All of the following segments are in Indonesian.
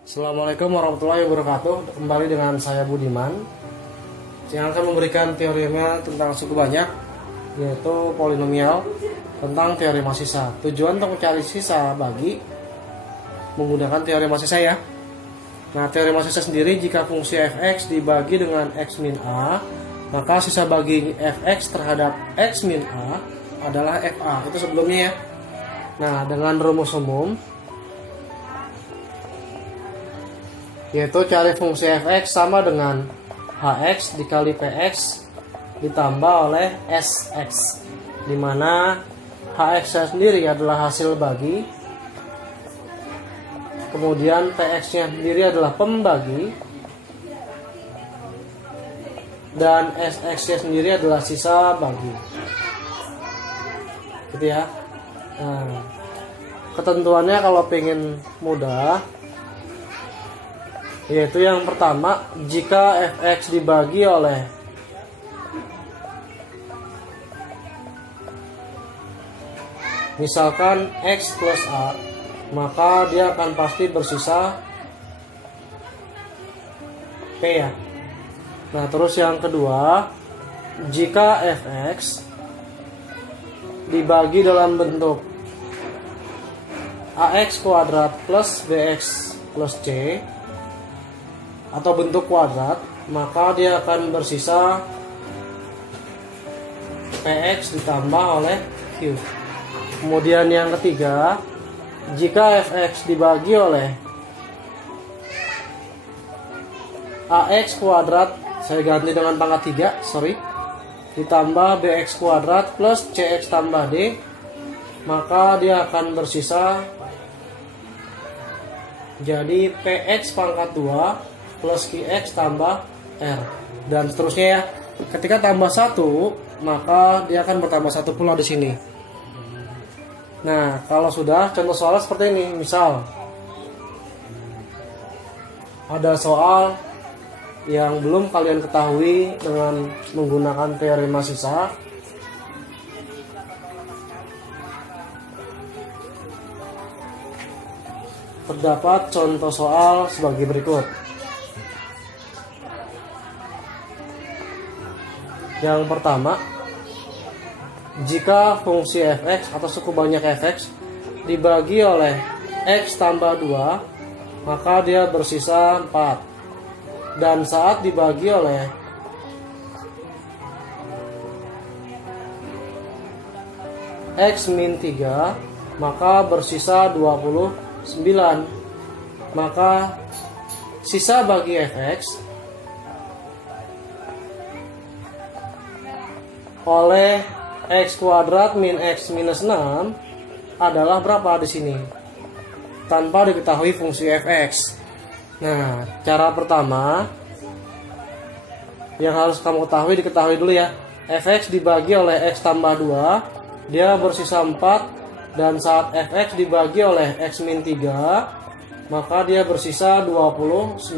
Assalamualaikum warahmatullahi wabarakatuh. Kembali dengan saya Budiman yang akan memberikan teorema tentang suku banyak, yaitu polinomial tentang teorema sisa. Tujuan untuk mencari sisa bagi menggunakan teorema sisa ya. Nah, teorema sisa sendiri, jika fungsi fx dibagi dengan x min a, maka sisa bagi fx terhadap x min a adalah fa. Itu sebelumnya ya. Nah, dengan rumus umum, yaitu cari fungsi fx sama dengan hx dikali px ditambah oleh sx, dimana hx sendiri adalah hasil bagi, kemudian px nya sendiri adalah pembagi, dan sx nya sendiri adalah sisa bagi, gitu ya. Nah, ketentuannya kalau pengen mudah, yaitu yang pertama, jika fx dibagi oleh misalkan x plus a, maka dia akan pasti bersisa p ya. Nah, terus yang kedua, jika fx dibagi dalam bentuk ax kuadrat plus bx plus c atau bentuk kuadrat, maka dia akan bersisa px ditambah oleh q. Kemudian yang ketiga, jika fx dibagi oleh ax kuadrat, saya ganti dengan pangkat 3, ditambah bx kuadrat plus cx tambah d, maka dia akan bersisa jadi px pangkat 2 plus qx tambah r, dan seterusnya ya. Ketika tambah 1, maka dia akan bertambah 1 pula di sini. Nah, kalau sudah, contoh soalnya seperti ini. Misal ada soal yang belum kalian ketahui dengan menggunakan teorema sisa. Terdapat contoh soal sebagai berikut. Yang pertama, jika fungsi fx atau suku banyak fx dibagi oleh x tambah 2, maka dia bersisa 4. Dan saat dibagi oleh x min 3, maka bersisa 29. Maka sisa bagi fx oleh x kuadrat min x minus 6 adalah berapa di sini, tanpa diketahui fungsi fx. Nah, cara pertama yang harus kamu diketahui dulu ya. Fx dibagi oleh x tambah 2, dia bersisa 4. Dan saat fx dibagi oleh x min 3, maka dia bersisa 29.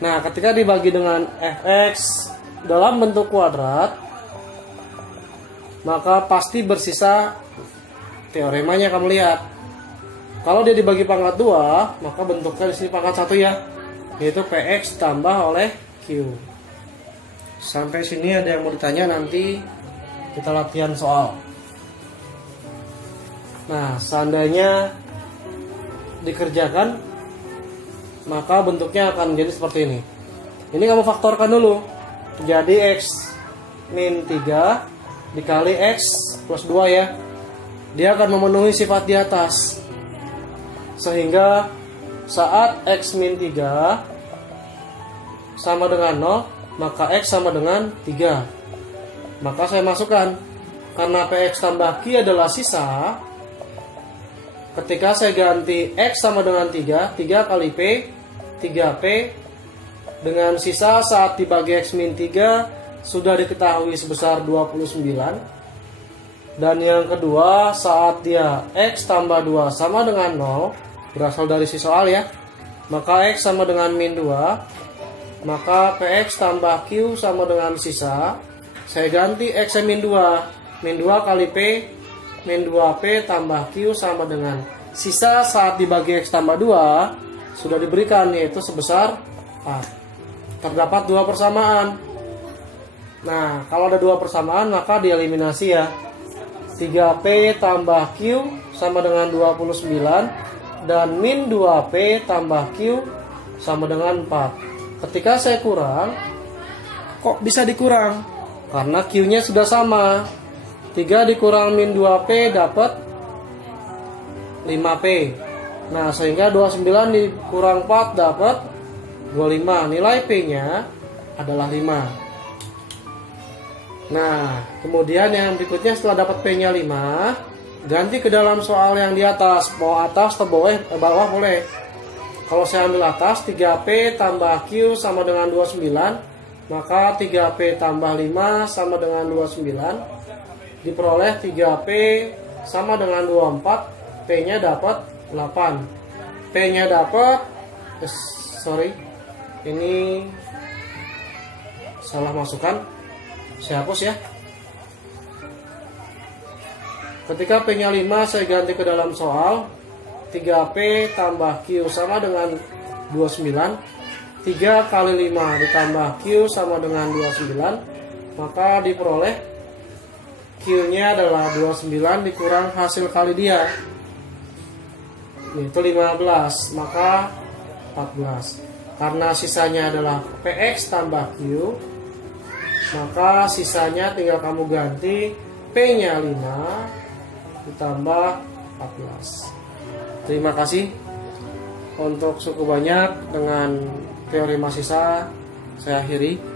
Nah, ketika dibagi dengan fx dalam bentuk kuadrat, maka pasti bersisa teoremanya. Kamu lihat, kalau dia dibagi pangkat 2, maka bentuknya di sini pangkat 1 ya, yaitu px tambah oleh q. Sampai sini ada yang mau ditanya, nanti kita latihan soal. Nah, seandainya dikerjakan, maka bentuknya akan menjadi seperti ini. Ini kamu faktorkan dulu. Jadi x min 3 dikali x plus 2 ya. Dia akan memenuhi sifat di atas, sehingga saat x min 3 sama dengan 0, maka x sama dengan 3. Maka saya masukkan, karena px tambah q adalah sisa, ketika saya ganti x sama dengan 3 kali p, 3p, dengan sisa saat dibagi x min 3 sudah diketahui sebesar 29. Dan yang kedua, saat dia x tambah 2 sama dengan 0, berasal dari si soal ya, maka x sama dengan min 2, maka px tambah q sama dengan sisa. Saya ganti x min 2, min 2 kali p, min 2p tambah q sama dengan sisa saat dibagi x tambah 2 sudah diberikan, yaitu sebesar 4. Terdapat 2 persamaan. Nah, kalau ada 2 persamaan maka dieliminasi ya. 3P tambah Q sama dengan 29 dan min 2P tambah Q sama dengan 4. Ketika saya kurang, kok bisa dikurang? Karena Q-nya sudah sama. 3 dikurang min 2P dapat 5P. Nah, sehingga 29 dikurang 4 dapat 25. Nilai P-nya adalah 5. Nah, kemudian yang berikutnya setelah dapat P-nya 5, ganti ke dalam soal yang di atas. Mau atas atau bawah boleh. Kalau saya ambil atas, 3P tambah Q sama dengan 29, maka 3P tambah 5 sama dengan 29. Diperoleh 3P sama dengan 24, P-nya dapat 8. P-nya dapat, ini salah masukkan. Saya hapus ya. Ketika P-nya 5, saya ganti ke dalam soal. 3P tambah Q sama dengan 29. 3 kali 5 ditambah Q sama dengan 29. Maka diperoleh Q-nya adalah 29 dikurang hasil kali dia, itu 15, maka 14. Karena sisanya adalah PX tambah Q, maka sisanya tinggal kamu ganti P-nya 5 ditambah 14. Terima kasih. Untuk cukup banyak dengan teorema sisa saya akhiri.